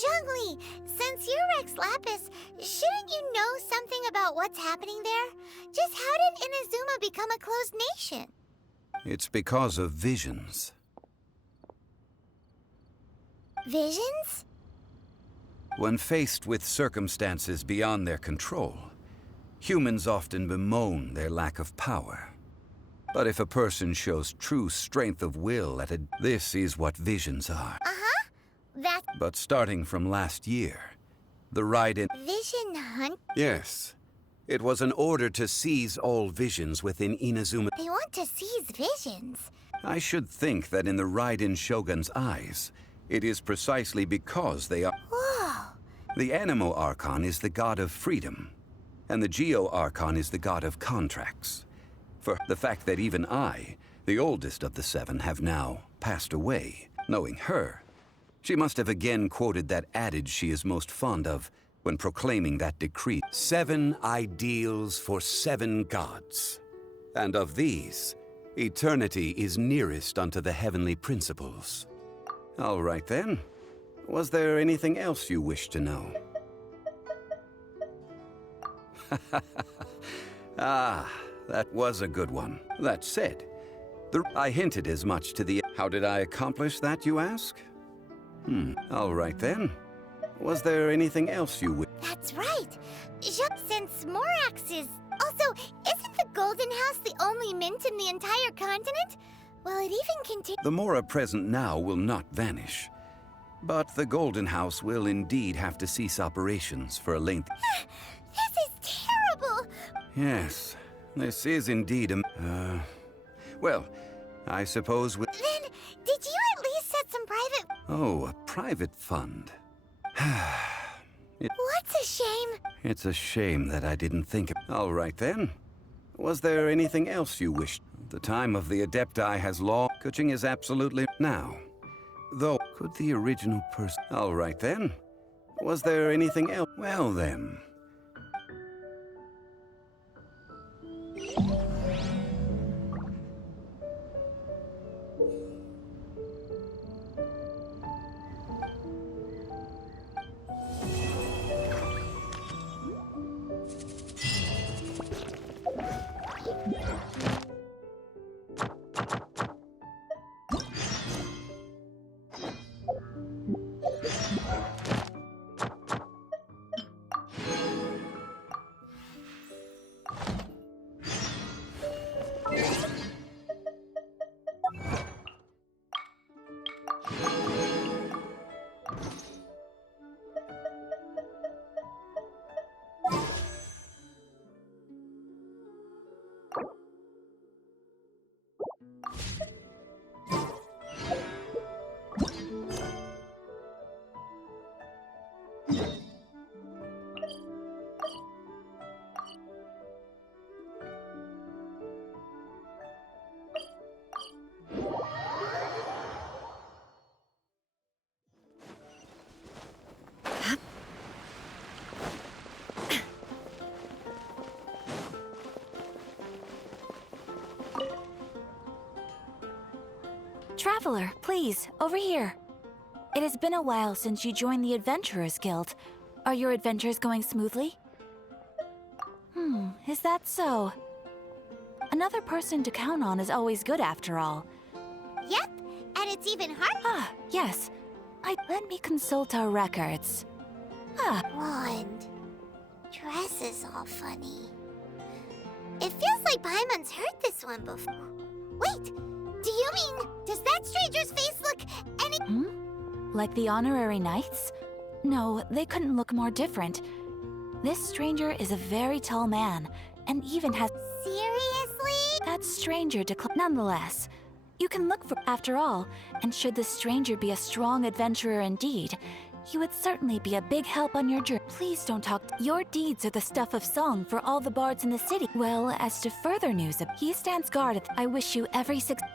Zhongli, since you're Rex Lapis, shouldn't you know something about what's happening there? Just how did Inazuma become a closed nation? It's because of visions. Visions? When faced with circumstances beyond their control, humans often bemoan their lack of power. But if a person shows true strength of will this is what visions are. Uh-huh. But starting from last year, the Raiden... Vision hunt? Yes. It was an order to seize all visions within Inazuma. They want to seize visions. I should think that in the Raiden Shogun's eyes, it is precisely because they are... Whoa. The Animo Archon is the god of freedom, and the Geo Archon is the god of contracts. For the fact that even I, the oldest of the seven, have now passed away, knowing her, she must have again quoted that adage she is most fond of when proclaiming that decree. 7 ideals for 7 gods. And of these, eternity is nearest unto the heavenly principles. All right then. Was there anything else you wish to know? Ah, that was a good one. That said, I hinted as much to the... How did I accomplish that, you ask? All right then. Was there anything else you would... That's right. Since Morax is... Also, isn't the Golden House the only mint in the entire continent? Will it even continue... The Mora present now will not vanish. But the Golden House will indeed have to cease operations for a length... This is terrible! Yes, this is indeed a... Well, I suppose we... Then, did you at least set some private... Oh, a private fund. What's a shame? It's a shame that I didn't think of... All right then. Was there anything else you wished? The time of the Adepti has long... Kuching is absolutely... Now. Though, could the original person... All right then. Was there anything else? Well then. Traveler, please, over here. It has been a while since you joined the Adventurers Guild. Are your adventures going smoothly? Is that so? Another person to count on is always good after all. Yep, and it's even hard... Ah, yes. Let me consult our records. Wand. Dress is all funny. It feels like Paimon's heard this one before. Wait, do you mean... Does that stranger's face look any... Like the honorary knights? No, they couldn't look more different. This stranger is a very tall man, and even has... Seriously? That stranger nonetheless, you can look for... After all, and should the stranger be a strong adventurer indeed, he would certainly be a big help on your journey. Please don't talk... Your deeds are the stuff of song for all the bards in the city. Well, as to further news, he stands guard at... I wish you every success...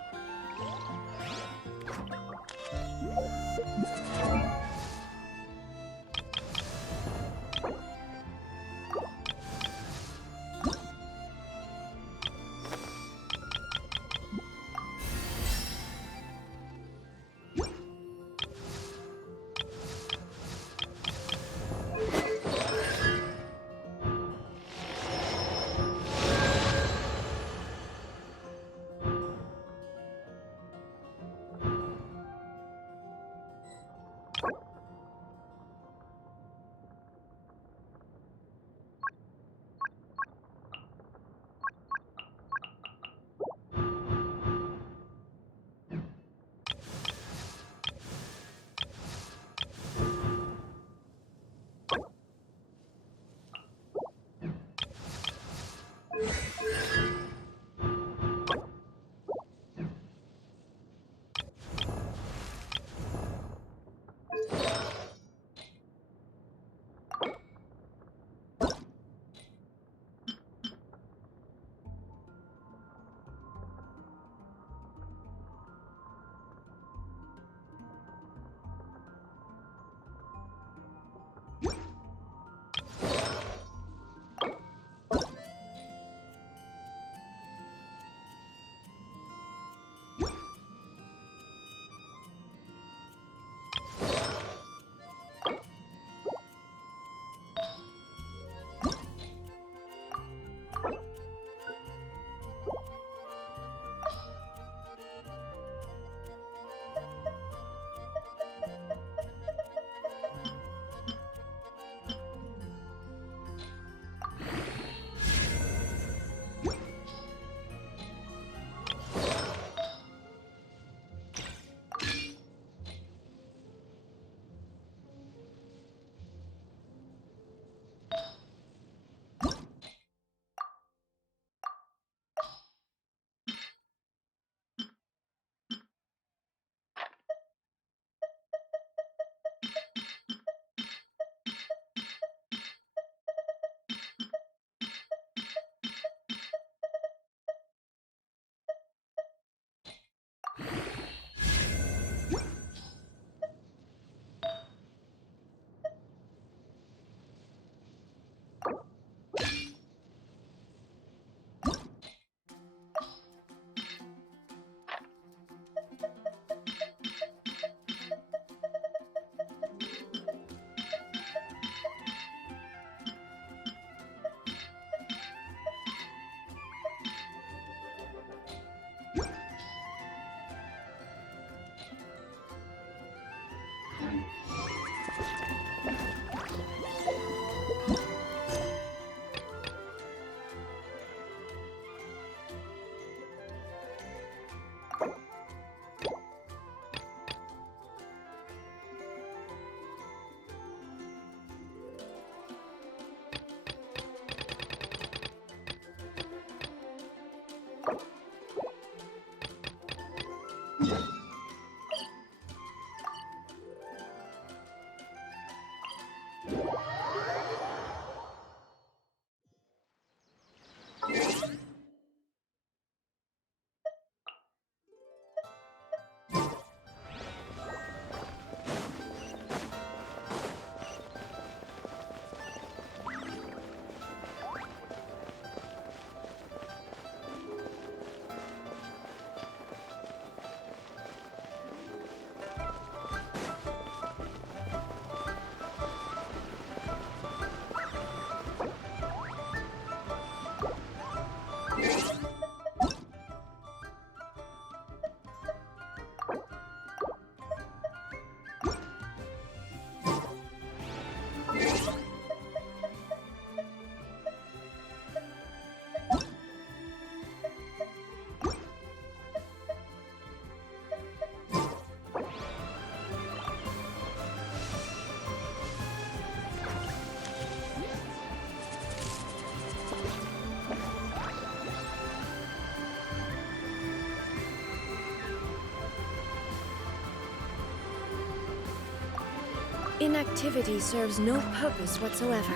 Inactivity serves no purpose whatsoever.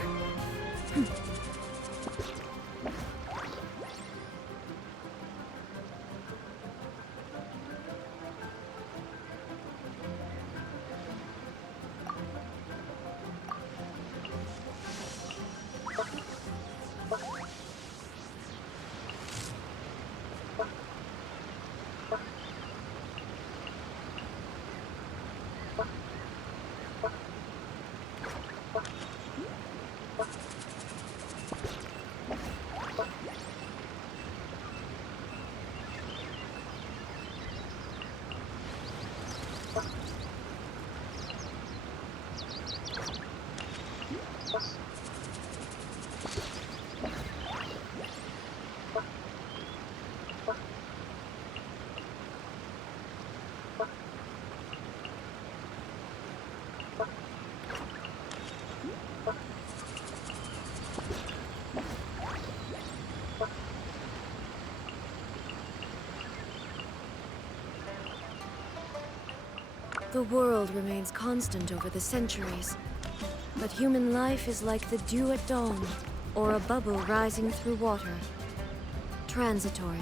The world remains constant over the centuries, but human life is like the dew at dawn, or a bubble rising through water. Transitory.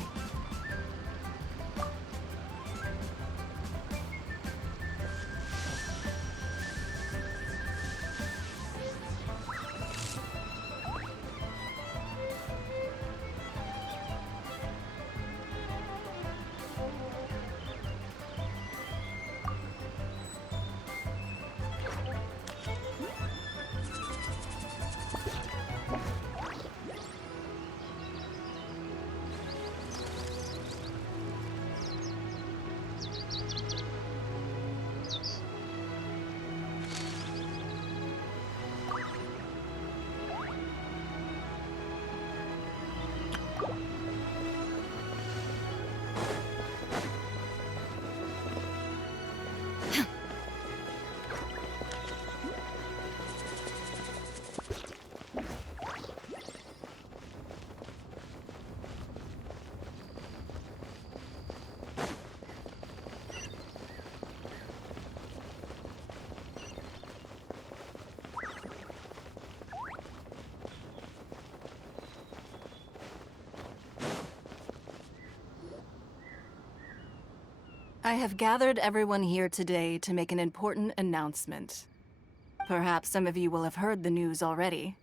I have gathered everyone here today to make an important announcement. Perhaps some of you will have heard the news already.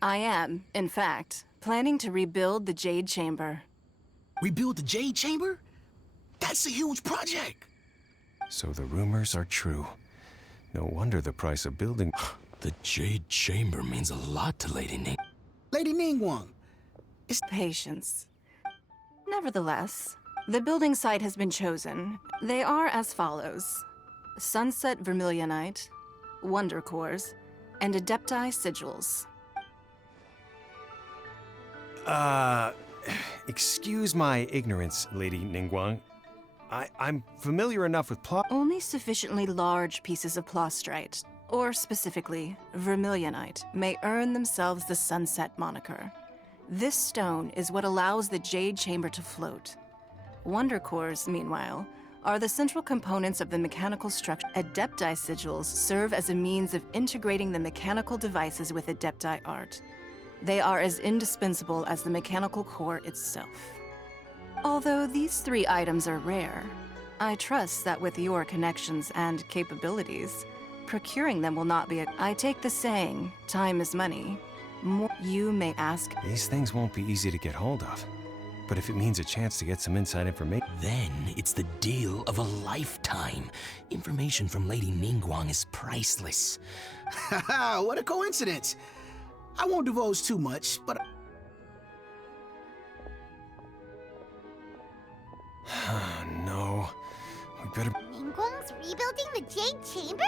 I am, in fact, planning to rebuild the Jade Chamber. Rebuild the Jade Chamber? That's a huge project! So the rumors are true. No wonder the price of building... The Jade Chamber means a lot to Lady Ning. Lady Ningguang. Patience. Nevertheless, the building site has been chosen. They are as follows: Sunset Vermilionite, Wonder Cores, and Adepti Sigils. Excuse my ignorance, Lady Ningguang. I'm familiar enough with plot... Only sufficiently large pieces of plastrite, or specifically, vermilionite, may earn themselves the Sunset moniker. This stone is what allows the Jade Chamber to float. Wonder Cores, meanwhile, are the central components of the mechanical structure. Adepti sigils serve as a means of integrating the mechanical devices with Adepti art. They are as indispensable as the mechanical core itself. Although these 3 items are rare, I trust that with your connections and capabilities, procuring them will not be a... I take the saying, time is money. More you may ask... These things won't be easy to get hold of. But if it means a chance to get some inside information... Then it's the deal of a lifetime. Information from Lady Ningguang is priceless. Haha, what a coincidence. I won't divulge too much, but... No. We better... Ningguang's rebuilding the Jade Chamber?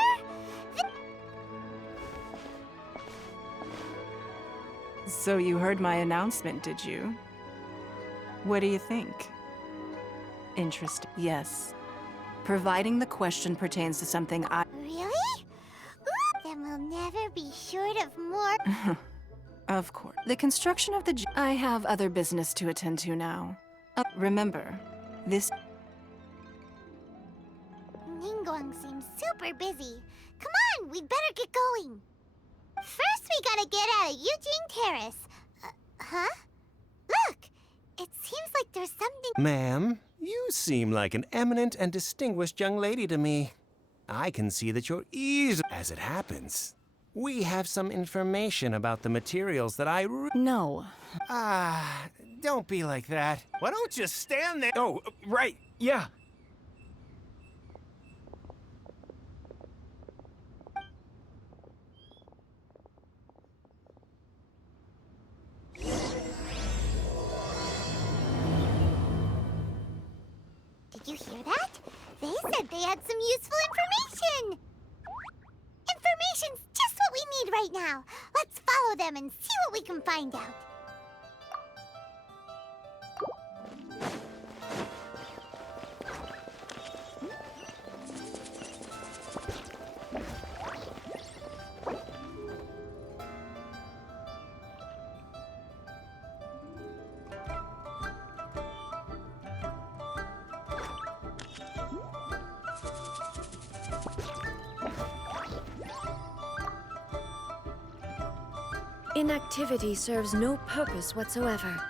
So you heard my announcement, did you? What do you think? Interesting. Yes. Providing the question pertains to something I... Really? Ooh, then we'll never be short of more. Of course. The construction of the... I have other business to attend to now. Remember, this... Ningguang seems super busy. Come on, we'd better get going. First, we gotta get out of Eugene Terrace. Huh? Look! It seems like there's something... Ma'am, you seem like an eminent and distinguished young lady to me. I can see that you're easy. As it happens, we have some information about the materials that No. Don't be like that. Why don't you stand there? Oh, right, yeah. Did you hear that? They said they had some useful information! Information's just what we need right now. Let's follow them and see what we can find out. Inactivity serves no purpose whatsoever.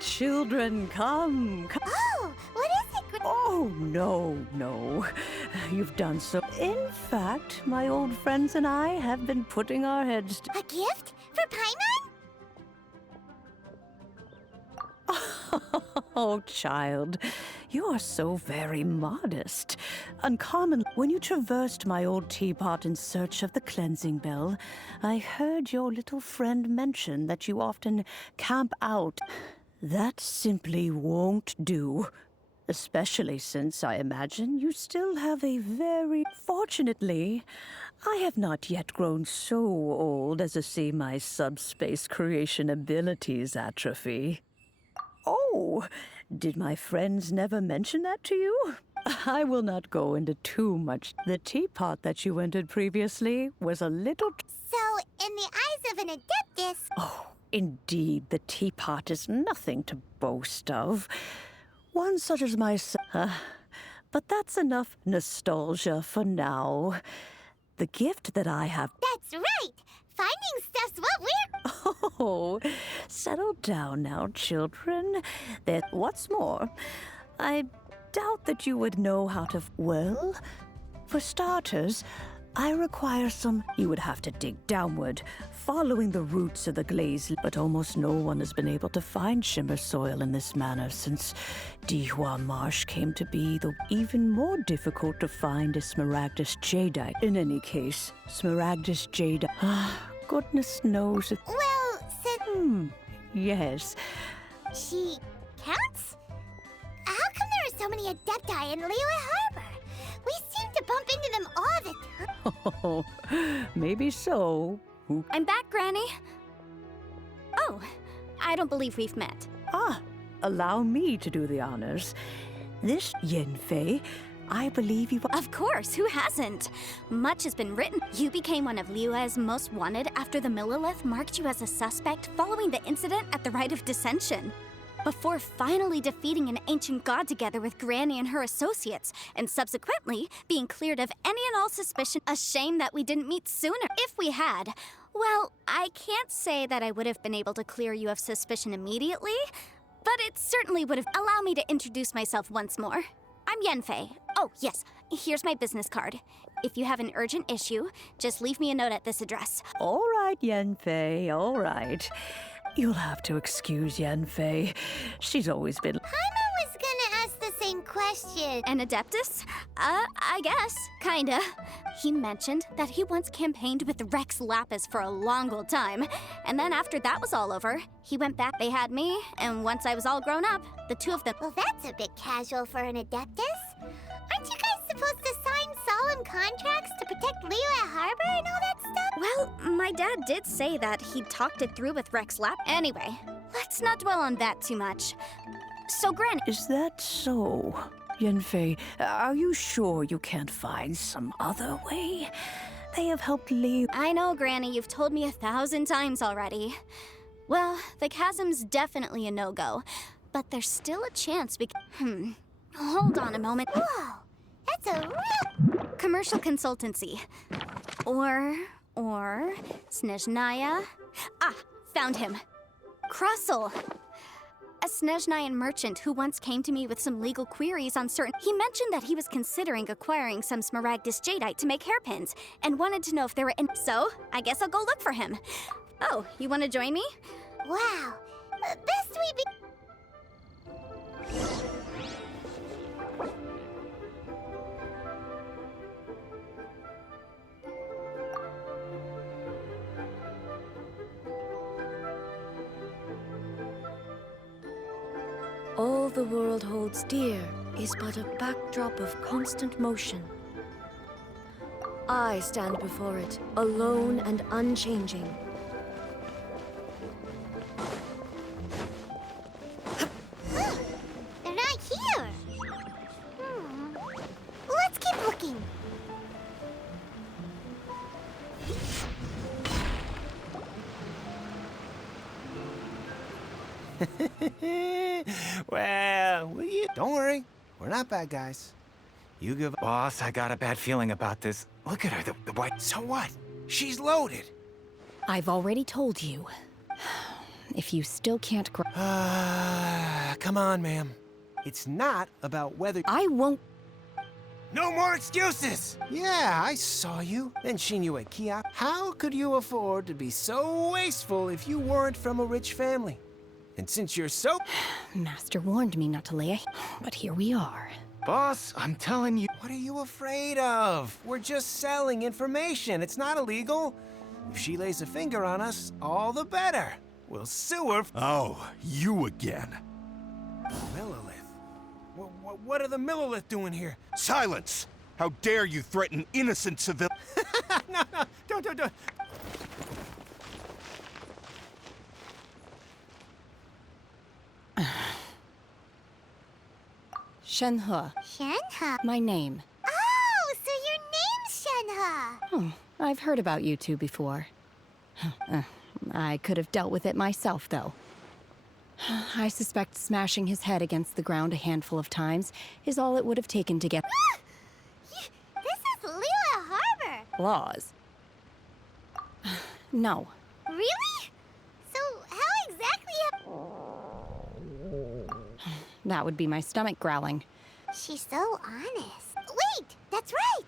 Children, come. Oh, what is it? Oh, no. You've done so. In fact, my old friends and I have been putting our heads A gift? For Paimon? Oh, child, you are so very modest. Uncommon. When you traversed my old teapot in search of the cleansing bell, I heard your little friend mention that you often camp out. That simply won't do. Especially since I imagine you still have a very... Fortunately, I have not yet grown so old as to see my subspace creation abilities atrophy. Oh, did my friends never mention that to you? I will not go into too much. The teapot that you entered previously was a little... So, in the eyes of an Adeptus... Oh, indeed, the teapot is nothing to boast of. One such as myself. But that's enough nostalgia for now. The gift that I have... That's right! Finding stuff's what we're... Oh, settle down now, children. What's more, I doubt that you would know how to... Well, for starters, I require some... You would have to dig downward, following the roots of the glaze. But almost no one has been able to find shimmer soil in this manner since Dihua Marsh came to be. Though even more difficult to find is Smaragdus jadeite. In any case, Smaragdus jadeite... Goodness knows it... Well, since... Yes. She counts? How come there are so many Adepti in Liyue Harbor? We seem to bump into them all the time. Oh, maybe so. I'm back, Granny. Oh, I don't believe we've met. Ah, allow me to do the honors. This Yanfei, I believe you... Of course, who hasn't? Much has been written. You became one of Liyue's most wanted after the Millilith marked you as a suspect following the incident at the Rite of Dissension. Before finally defeating an ancient god together with Granny and her associates, and subsequently being cleared of any and all suspicion. A shame that we didn't meet sooner. If we had, well, I can't say that I would have been able to clear you of suspicion immediately, but it certainly would have. Allow me to introduce myself once more. I'm Yanfei. Oh, yes, here's my business card. If you have an urgent issue, just leave me a note at this address. All right, Yanfei, all right. You'll have to excuse Yanfei. She's always been... Paimon was gonna ask the same question. An Adeptus? I guess. Kinda. He mentioned that he once campaigned with Rex Lapis for a long old time. And then after that was all over, he went back. They had me, and once I was all grown up, the two of them... Well, that's a bit casual for an Adeptus. Aren't you guys supposed to sign solemn contracts to protect Liyue Harbor and all that stuff? Well, my dad did say that he'd talked it through with Rex Lap. Anyway, let's not dwell on that too much. So, Granny... Is that so? Yanfei, are you sure you can't find some other way? They have helped Liu... I know, Granny, you've told me 1,000 times already. Well, the chasm's definitely a no-go, but there's still a chance we can... Hold on a moment. Whoa, that's a real... Commercial consultancy. Or... Snezhnaya? Ah, found him. Krusel. A Snezhnayan merchant who once came to me with some legal queries on certain... He mentioned that he was considering acquiring some Smaragdus jadeite to make hairpins, and wanted to know if there were... So, I guess I'll go look for him. Oh, you want to join me? Wow, best we be... All the world holds dear is but a backdrop of constant motion. I stand before it, alone and unchanging. They're not here. Let's keep looking. Well, will you? Don't worry. We're not bad guys. You give... Boss, I got a bad feeling about this. Look at her, the white... So what? She's loaded. I've already told you. If you still can't Come on, ma'am. It's not about whether... I won't... No more excuses! Yeah, I saw you. Then seen you at Kiak. How could you afford to be so wasteful if you weren't from a rich family? And since you're so... Master warned me not to lay a... But here we are. Boss, I'm telling you... What are you afraid of? We're just selling information. It's not illegal. If she lays a finger on us, all the better. We'll sue her. Oh, you again. Millilith? What are the Millilith doing here? Silence! How dare you threaten innocent civilians? No, don't. Shenhe, Shenhe? my name. Oh, so your name's Shenhe. I've heard about you two before. I could have dealt with it myself, though. I suspect smashing his head against the ground a handful of times is all it would have taken to get... This is Liyue Harbor. laws. No. Really? So how exactly That would be my stomach growling. She's so honest. Wait, that's right.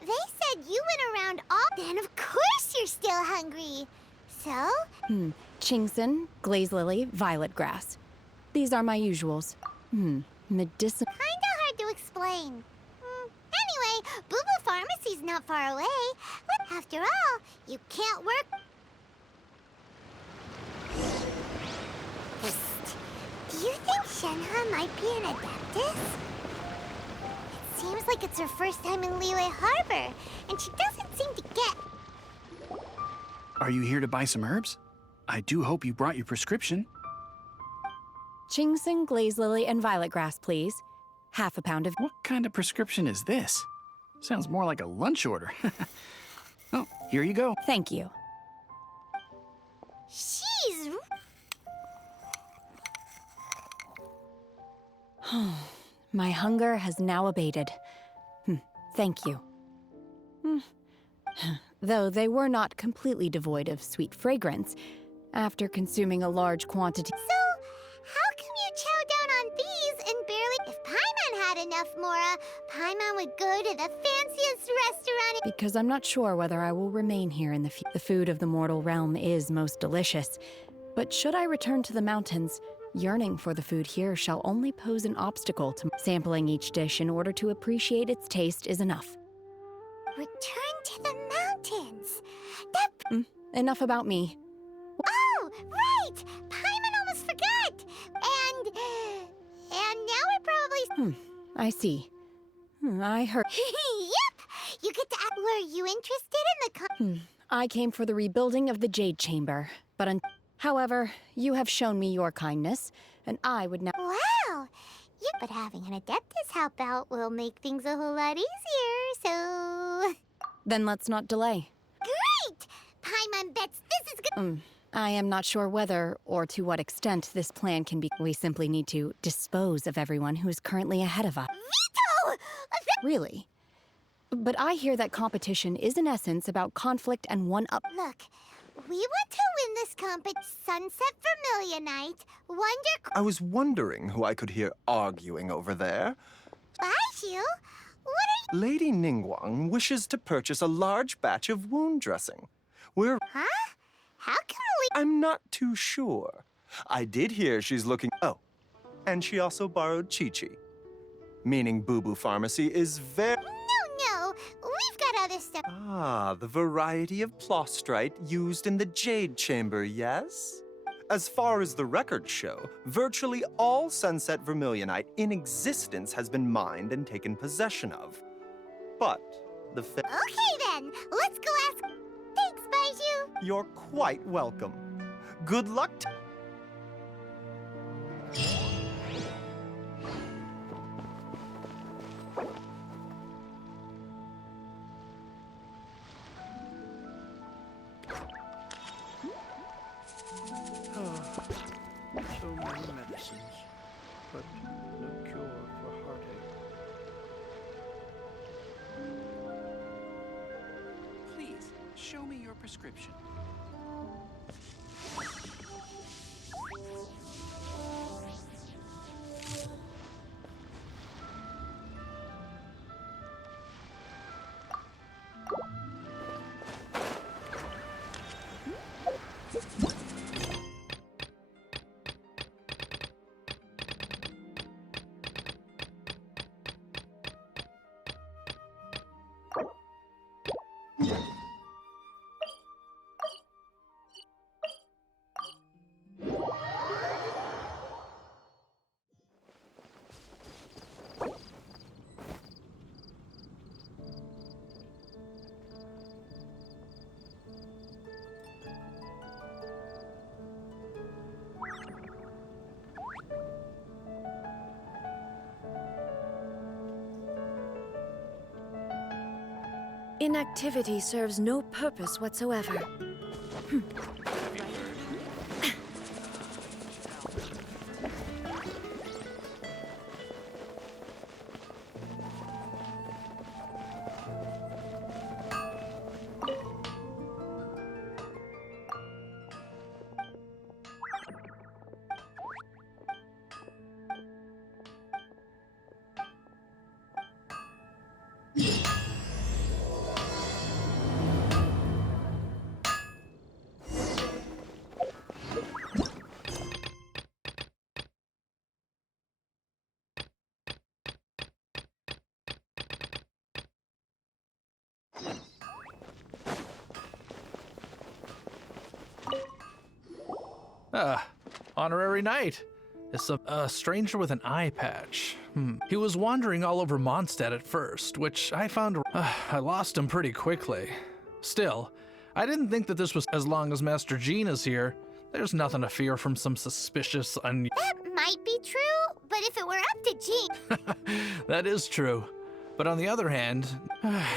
They said you went around all... Then of course you're still hungry. So? Chingson, glaze lily, violet grass. These are my usuals. Medicinal... Kinda hard to explain. Anyway, Boo Boo Pharmacy's not far away. But after all, you can't work... Psst. Do you think Shenhe might be an Adeptus? It seems like it's her first time in Liyue Harbor, and she doesn't seem to get. Are you here to buy some herbs? I do hope you brought your prescription. Ginseng, glaze lily, and violet grass, please. Half a pound of... What kind of prescription is this? Sounds more like a lunch order. Oh, here you go. Thank you. She's... My hunger has now abated. Thank you. Though they were not completely devoid of sweet fragrance, after consuming a large quantity... So, how come you chow down on these and barely... If Paimon had enough, Mora, Paimon would go to the fanciest restaurant... Because I'm not sure whether I will remain here in the future. The food of the mortal realm is most delicious. But should I return to the mountains, yearning for the food here shall only pose an obstacle to... Sampling each dish in order to appreciate its taste is enough. Return to the mountains. That... Enough about me. Oh, right! Paimon almost forgot! And now we're probably... I see. I heard... Yep! You get to... Were you interested in the... I came for the rebuilding of the Jade Chamber, but however, you have shown me your kindness, and I would now... Wow! Yeah, but having an Adeptus help out will make things a whole lot easier, so... Then let's not delay. Great! Paimon bets this is good... I am not sure whether or to what extent this plan can be... We simply need to dispose of everyone who is currently ahead of us. Veto! Really? But I hear that competition is in essence about conflict and one-up... Look, we want to win this competition. Sunset Vermilion Night, I was wondering who I could hear arguing over there. Baiju? What are you... Lady Ningguang wishes to purchase a large batch of wound dressing. Huh? How can we... I'm not too sure. I did hear she's looking... Oh, and she also borrowed Chi-Chi. Meaning Boo Boo Pharmacy is very... No, we've got other stuff. Ah, the variety of plostrite used in the Jade Chamber, yes? As far as the records show, virtually all Sunset Vermilionite in existence has been mined and taken possession of. But the Okay then, let's go ask... Thanks, Baiju. You're quite welcome. Good luck So many medicines, but no cure for heartache. Please, show me your prescription. Inactivity serves no purpose whatsoever. Honorary knight. It's a stranger with an eye patch. He was wandering all over Mondstadt at first, which I found... I lost him pretty quickly. Still, I didn't think that this was as long as Master Jean is here. There's nothing to fear from some suspicious That might be true, but if it were up to Jean... That is true. But on the other hand,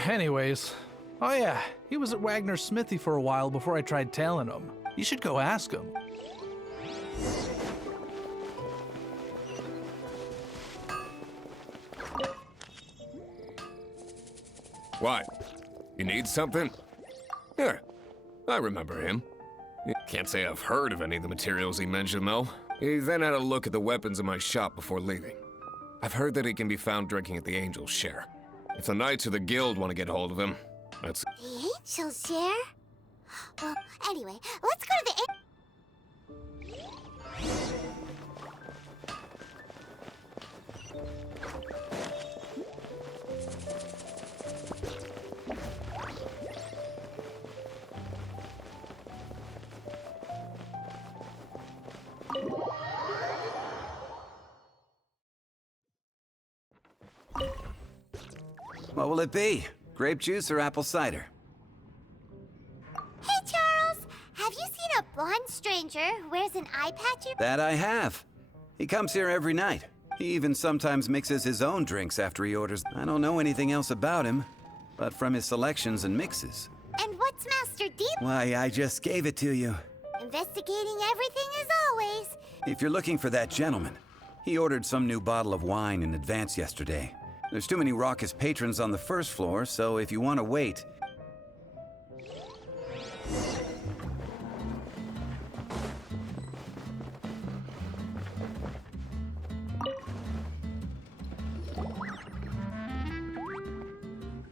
anyways... Oh yeah, he was at Wagner's smithy for a while before I tried tailing him. You should go ask him. What? You need something? Yeah, I remember him. Can't say I've heard of any of the materials he mentioned, though. He then had a look at the weapons in my shop before leaving. I've heard that he can be found drinking at the Angel's Share. If the Knights or the Guild want to get hold of him, that's... The Angel's Share? Well, anyway, let's go to the... What will it be? Grape juice or apple cider? Hey, Charles! Have you seen a blonde stranger who wears an eye patch? That I have. He comes here every night. He even sometimes mixes his own drinks after he orders. I don't know anything else about him, but from his selections and mixes. And what's Master D? Why, I just gave it to you. Investigating everything as always. If you're looking for that gentleman, he ordered some new bottle of wine in advance yesterday. There's too many raucous patrons on the first floor, so if you want to wait...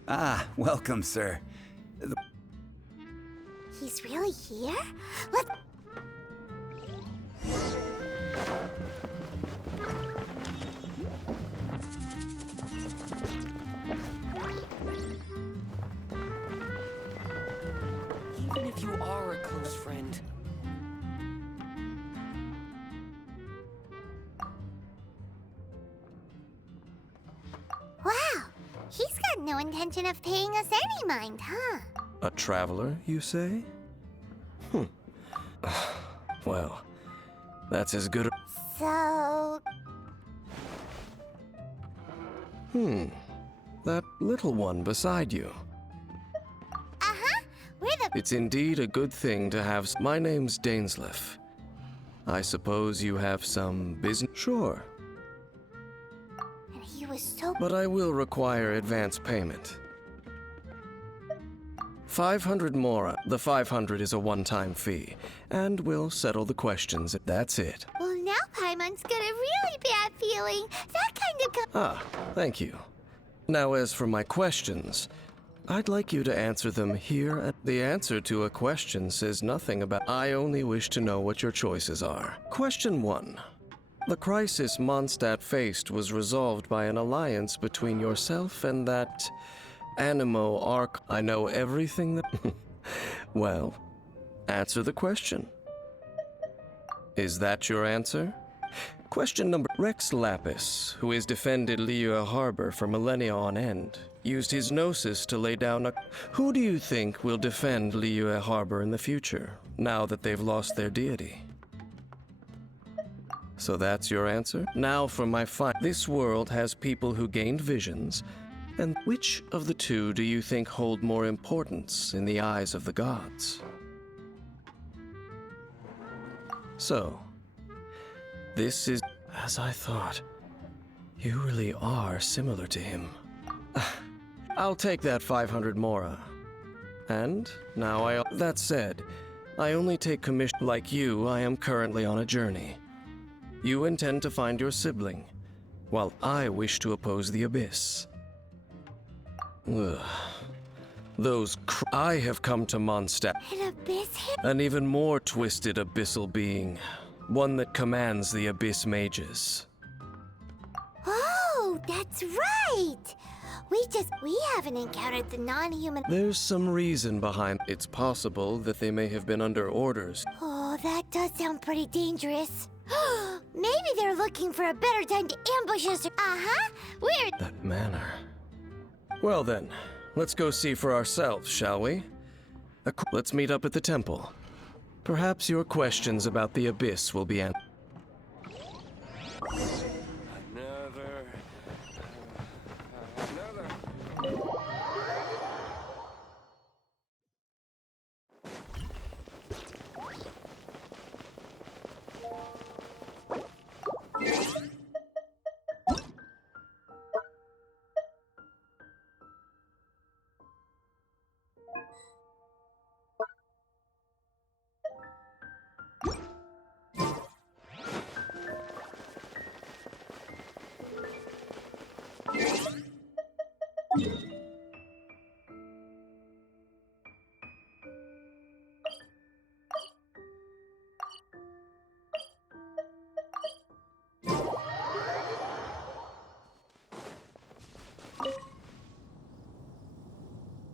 Ah, welcome, sir. He's really here? Let's... Even if you are a close friend. Wow, he's got no intention of paying us any mind, huh? A traveler, you say? Well, that's as good a... So... That little one beside you. We're the... It's indeed a good thing to have... My name's Dainsleif. I suppose you have some business? Sure. And he was so... But I will require advance payment. 500 mora. The 500 is a one-time fee, and we'll settle the questions. That's it. Well, now Paimon's got a really bad feeling. That kind of... Thank you. Now, as for my questions, I'd like you to answer them here. The answer to a question says nothing about... I only wish to know what your choices are. Question 1. The crisis Mondstadt faced was resolved by an alliance between yourself and that... Animo Arc. I know everything that... Well, answer the question. Is that your answer? Question number... Rex Lapis, who has defended Liyue Harbor for millennia on end, used his gnosis to lay down a... Who do you think will defend Liyue Harbor in the future, now that they've lost their deity? So that's your answer? Now for my This world has people who gained visions, and which of the two do you think hold more importance in the eyes of the gods? So, this is... As I thought, you really are similar to him. I'll take that 500 mora. And now That said, I only take commission... Like you, I am currently on a journey. You intend to find your sibling, while I wish to oppose the Abyss. Ugh. I have come to Mondstadt. An abyss? An even more twisted abyssal being. One that commands the Abyss mages. Oh, that's right! We haven't encountered the non-human... There's some reason behind... It's possible that they may have been under orders. Oh, that does sound pretty dangerous. Maybe they're looking for a better time to ambush us. Weird. That manner. Well then, let's go see for ourselves, shall we? Let's meet up at the temple. Perhaps your questions about the Abyss will be answered.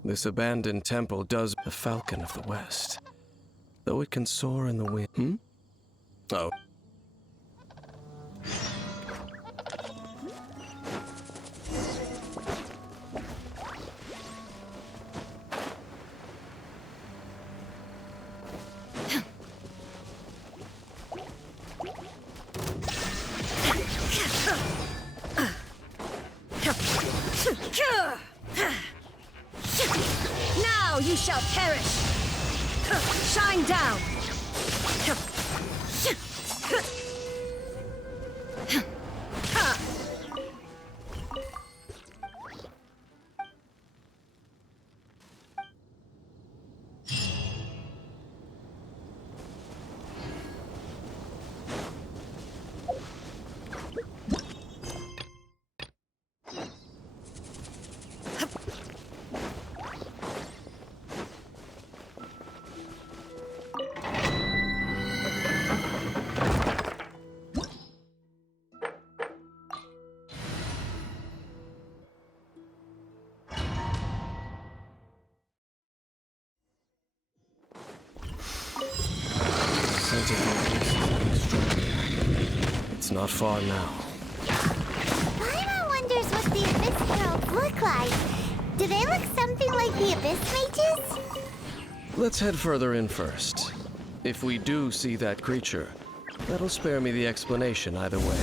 This abandoned temple does the Falcon of the West, though it can soar in the wind. Oh. Now you shall perish! Shine down! It's not far now. Paimon wonders what the Abyss Heralds look like. Do they look something like the Abyss Mages? Let's head further in first. If we do see that creature, that'll spare me the explanation either way.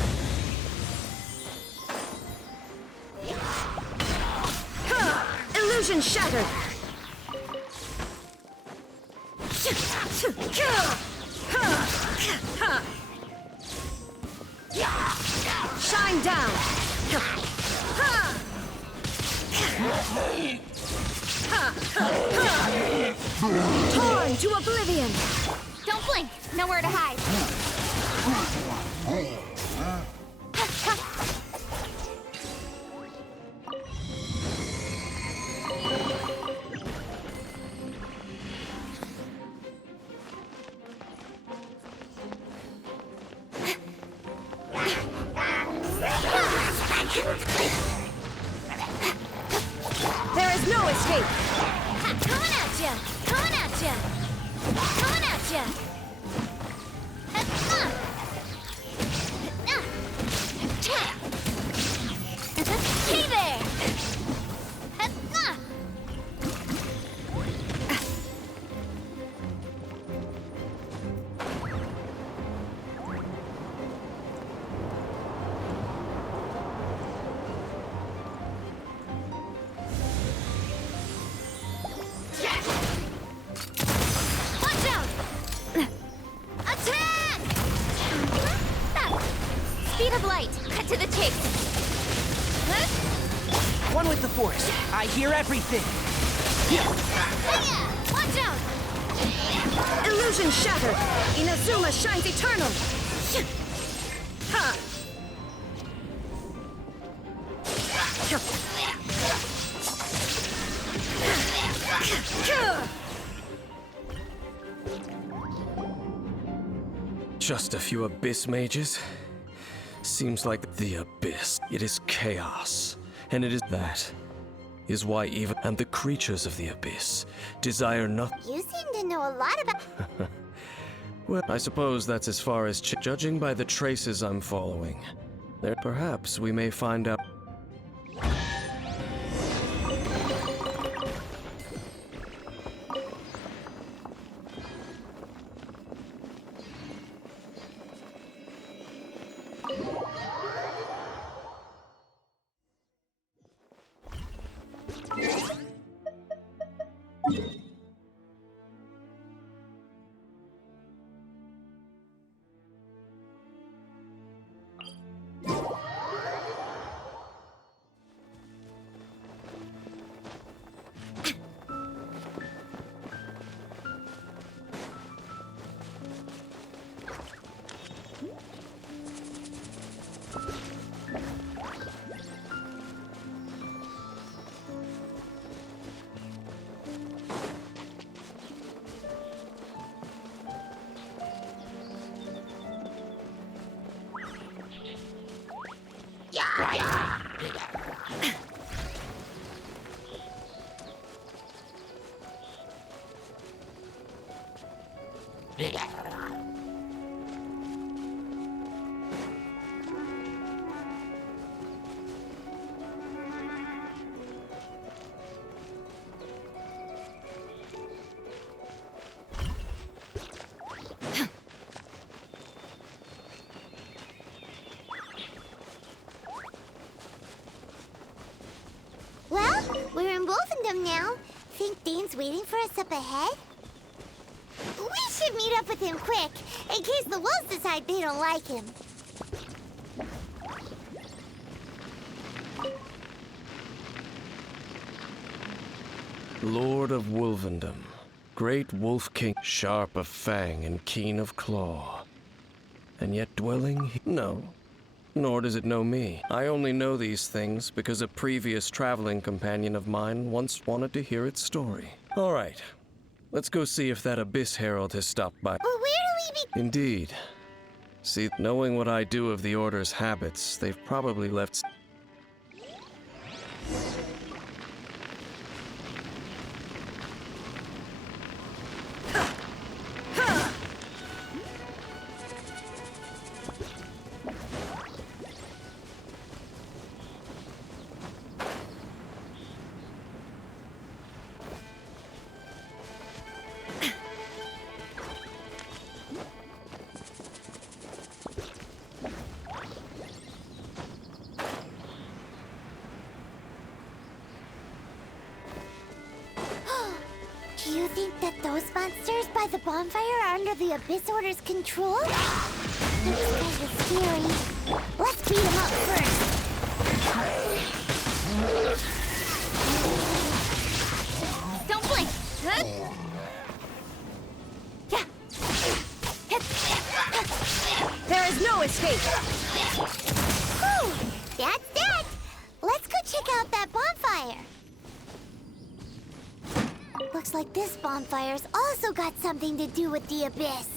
Illusion shattered! Shine down! Torn to oblivion! Don't blink! Nowhere to hide! There is no escape! Coming at ya! Coming at ya! Coming at ya! Hey there! Watch out! Attack! Speed of light. Cut to the chase. One with the Force. I hear everything. Watch out! Illusion shattered! Inazuma shines eternal! Ha! Just a few Abyss mages? Seems like the Abyss. It is chaos. And it is that. Is why even and the creatures of the Abyss desire nothing. You seem to know a lot about... Well, I suppose that's as far as judging by the traces I'm following. There, perhaps we may find out. Well, we're in Wolfendom now. Think Dane's waiting for us up ahead? We should meet up with him quick, in case the wolves decide they don't like him. Lord of Wolvendom, great wolf king, sharp of fang and keen of claw. And yet dwelling no, nor does it know me. I only know these things because a previous traveling companion of mine once wanted to hear its story. All right, let's go see if that Abyss Herald has stopped by. Well, where do we be? Indeed. See, knowing what I do of the Order's habits, they've probably left... Do you think that those monsters by the bonfire are under the Abyss Order's control? Looks kind of scary. Let's beat them up first. Don't blink! There is no escape! Whew! That's that! Let's go check out that bonfire. Looks like this bonfire's also got something to do with the Abyss.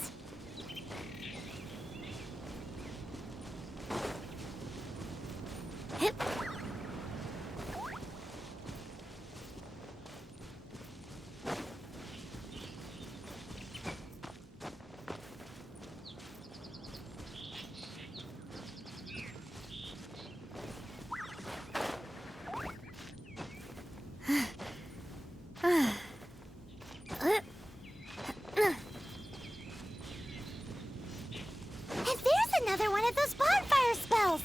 And there's another one of those bonfire spells.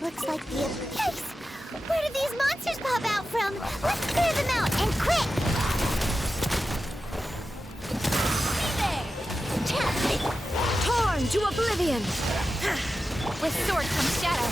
Looks like the Abyss. Where did these monsters pop out from? Let's clear them out, and quick! Torn to oblivion! With sword comes shadow.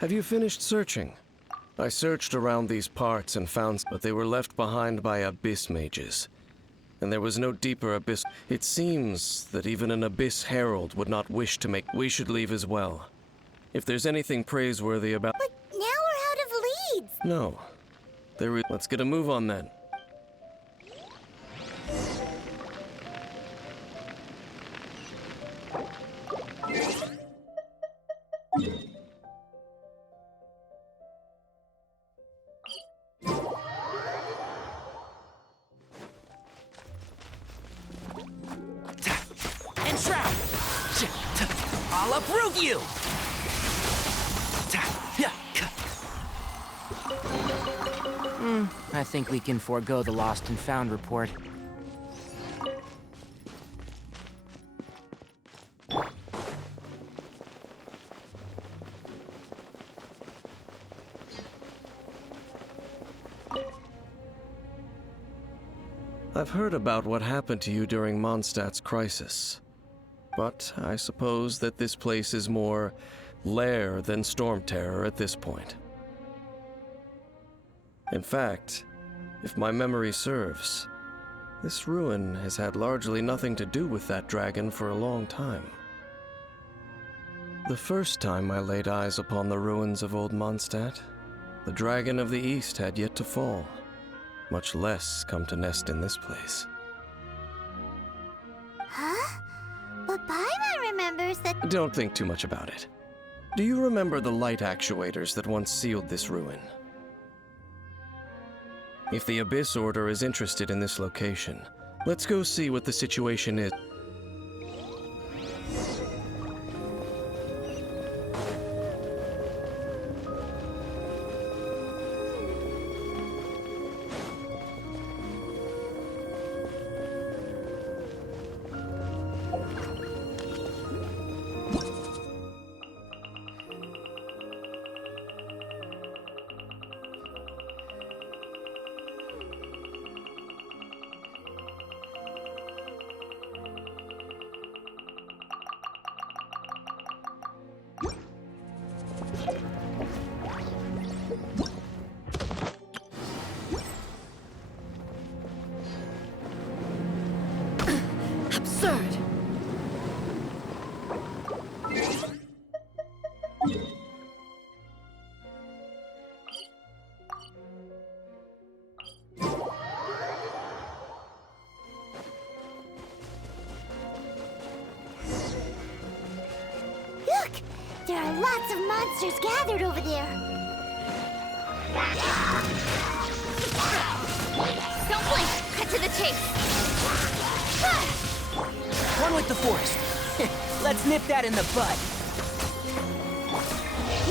Have you finished searching? I searched around these parts and found, but they were left behind by Abyss mages. And there was no deeper abyss. It seems that even an Abyss Herald would not wish to make... We should leave as well. If there's anything praiseworthy about... But now we're out of leads. No. Let's get a move on then. Entrap! I'll uproot you! I think we can forego the lost and found report. I've heard about what happened to you during Mondstadt's crisis. But I suppose that this place is more lair than storm terror at this point. In fact, if my memory serves, this ruin has had largely nothing to do with that dragon for a long time. The first time I laid eyes upon the ruins of old Mondstadt, the dragon of the East had yet to fall, much less come to nest in this place. Huh? But Paimon remembers that— Don't think too much about it. Do you remember the light actuators that once sealed this ruin? If the Abyss Order is interested in this location, let's go see what the situation is. Absurd! Look! There are lots of monsters gathered over there. Don't blink! Cut to the chase! One with the forest. Let's nip that in the bud.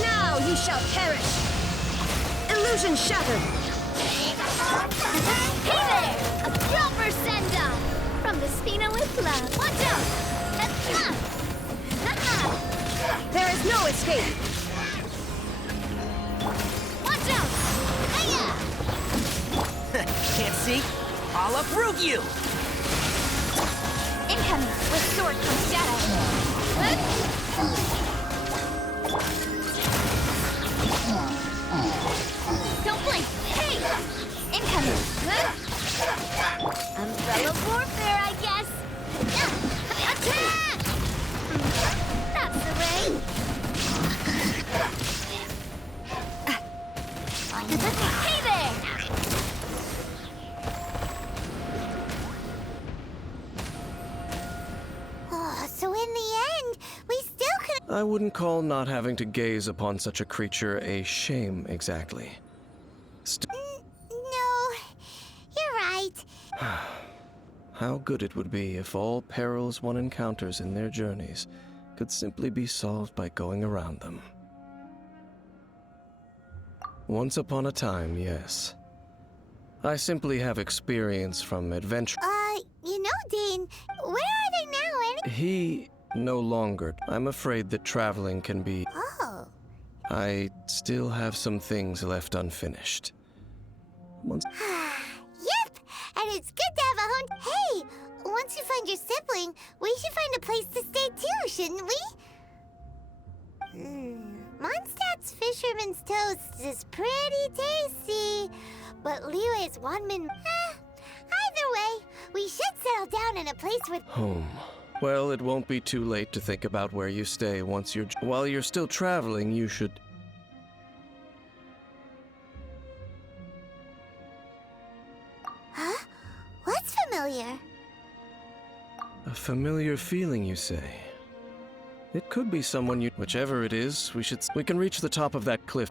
Now you shall perish! Illusion shattered! Hey there! A proper send-off! From the Spina with love. Watch out! There is no escape! Watch out! Hiya! Can't see? I'll uproot you! Incoming! With sword comes shadow. Don't blink! Hey! Incoming! Umbrella warfare, I guess! Attack! That's the way! Hey there! Oh, so in the end, we still could— I wouldn't call not having to gaze upon such a creature a shame exactly. No, you're right. How good it would be if all perils one encounters in their journeys could simply be solved by going around them. Once upon a time, yes. I simply have experience from adventure. You know, Dane, where are they now, He no longer. I'm afraid that traveling can be. Oh. I still have some things left unfinished. Once. Yep, and it's good to have a home. Hey, once you find your sibling, we should find a place to stay too, shouldn't we? Mondstadt's Fisherman's Toast is pretty tasty, but Liyue's Wanmin. Either way, we should settle down in a place with Home. Well, it won't be too late to think about where you stay once you're. While you're still traveling, you should. Huh? What's familiar? A familiar feeling, you say? It could be someone you. Whichever it is, we can reach the top of that cliff.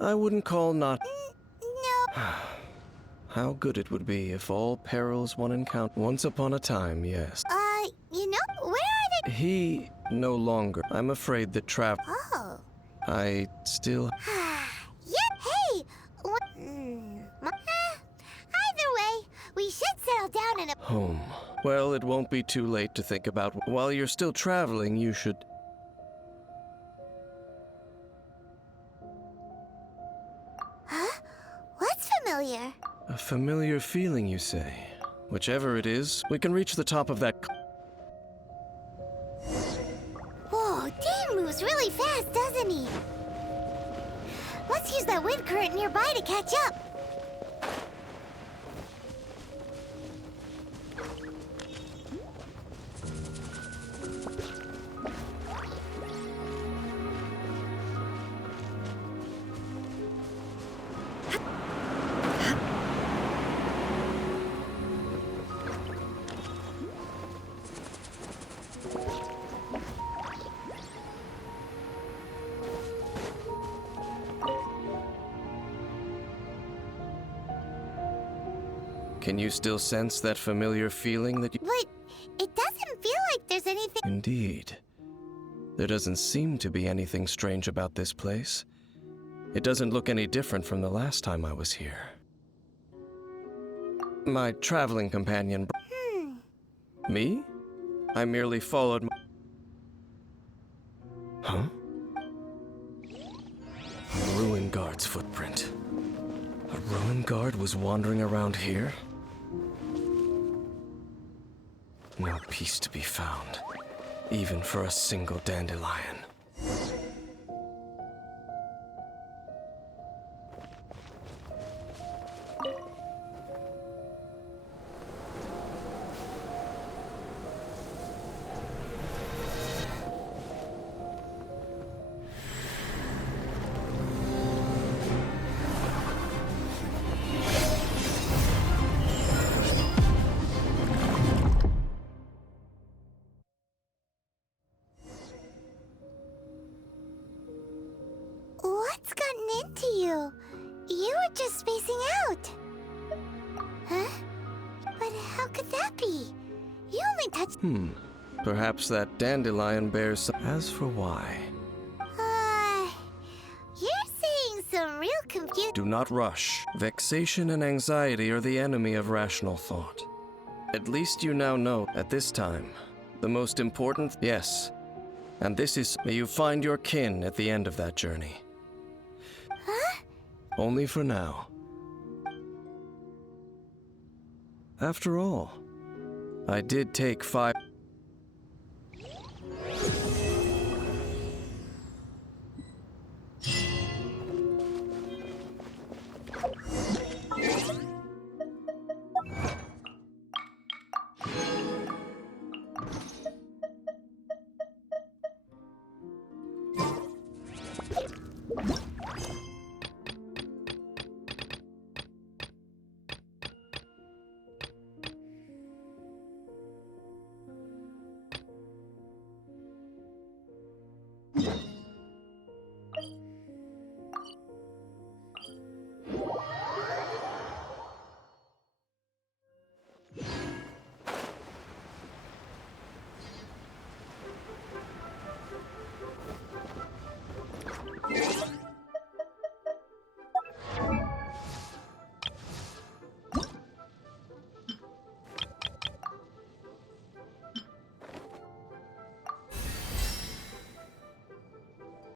I wouldn't call not. No. How good it would be if all perils one encountered. Once upon a time, yes. You know, where are they? He no longer. I'm afraid that Oh. I still. Yeah, hey! Either way, we should settle down in a... Home. Well, it won't be too late to think about. While you're still traveling, you should. Huh? What's familiar? A familiar feeling, you say? Whichever it is, we can reach the top of that. Whoa, Dean moves really fast, doesn't he? Let's use that wind current nearby to catch up. Can you still sense that familiar feeling that you... But it doesn't feel like there's anything... Indeed. There doesn't seem to be anything strange about this place. It doesn't look any different from the last time I was here. My traveling companion... Me? I merely followed my... Huh? A ruin guard's footprint. A ruin guard was wandering around here? No peace to be found, even for a single dandelion. What's gotten into you? You were just spacing out. Huh? But how could that be? You only touched... Perhaps that dandelion bears some... As for why... You're saying some real confusion. Do not rush. Vexation and anxiety are the enemy of rational thought. At least you now know, at this time, the most important... Yes. And this is... May you find your kin at the end of that journey. Huh? Only for now. After all, I did take 5...